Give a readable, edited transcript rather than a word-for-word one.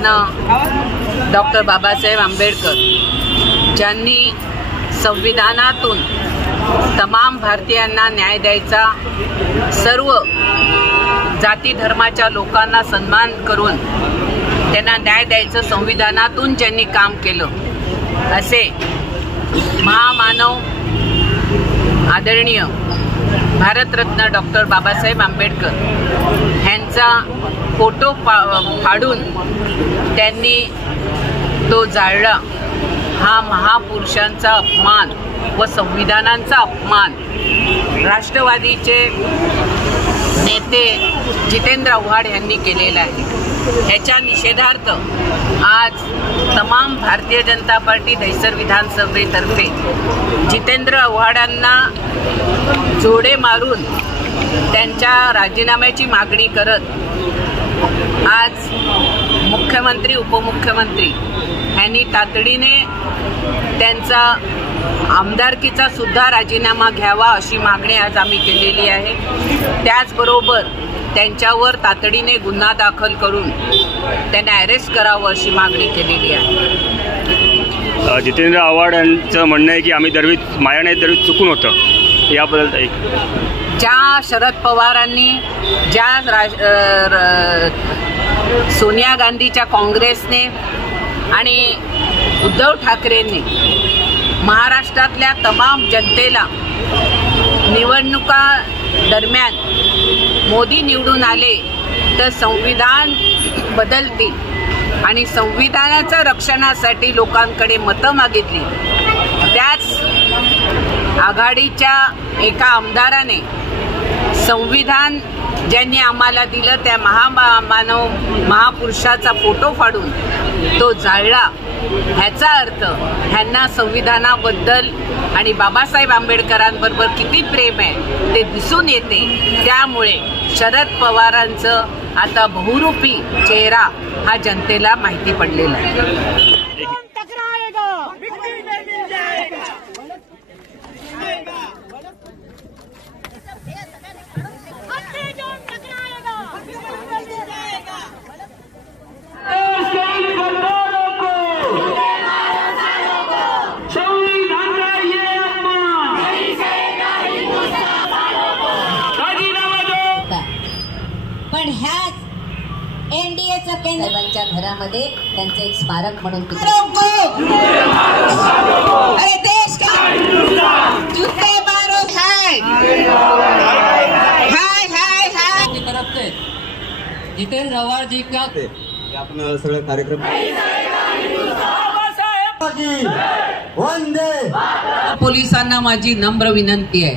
Bharat Ratna doctor Babasaheb Ambedkar ज्यांनी संविधानातून तमाम भारतीयांना न्याय द्यायचा, सर्व जाती धर्माच्या लोकांना सन्मान करून त्यांना न्याय द्यायचं संविधानातून ज्यांनी काम केलं, असे महामानव आदरणीय भारतरत्न डॉक्टर बाबासाहेब आंबेडकर यांचा फोटो फाडून त्यांनी तो जाळला, हा महापुरुषांचा अपमान व संविधानाचा अपमान राष्ट्रवादीचे नेते जितेंद्र आव्हाड यांनी केलेला आहे। ह्याच्या निषेधार्थ आज तमाम भारतीय जनता पार्टी दहिसर विधानसभेतर्फे जितेंद्र आव्हाडांना जोडे मारून त्यांच्या राजीनाम्याची मागणी करत आज मुख्यमंत्री उपमुख्यमंत्री यांनी तातडीने त्यांचा आमदारकीचा सुद्धा राजीनामा घ्यावा अशी मागणी आज आम्ही केलेली आहे। त्याचबरोबर त्यांच्यावर तातडीने गुन्हा दाखल करून त्यांना अरेस्ट करावं अशी मागणी केलेली आहे। जितेंद्र आव्हाड यांचं म्हणणं आहे की आम्ही मायाने दरवीत चुकून होतं, याबद्दल ज्या शरद पवारांनी, ज्या सोनिया गांधीच्या काँग्रेसने आणि उद्धव ठाकरेंनी महाराष्ट्रातल्या तमाम जनतेला निवडणुका दरम्यान मोदी निवडून आले तर संविधान बदलतील आणि संविधानाच्या रक्षणासाठी लोकांकडे मतं मागितली, त्याच आघाडीच्या एका आमदाराने संविधान ज्यांनी आम्हाला दिलं त्या महापुरुषाचा फोटो फाडून तो जाळला। ह्याचा अर्थ ह्यांना संविधानाबद्दल आणि बाबासाहेब आंबेडकरांबरोबर किती प्रेम आहे ते दिसून येते। त्यामुळे शरद पवारांचं आता बहुरूपी चेहरा हा जनतेला माहिती पडलेला आहे। पण ह्याच एनडीएच्या केंद्रांच्या घरामध्ये त्यांचे एक स्मारक म्हणून अरे देश का जूते मारो हाय हाय हाय हाय की तरफ से जितेंद्र आव्हाड जी का आपण सगळं कार्यक्रम पोलिसांना माझी नम्र विनंती आहे,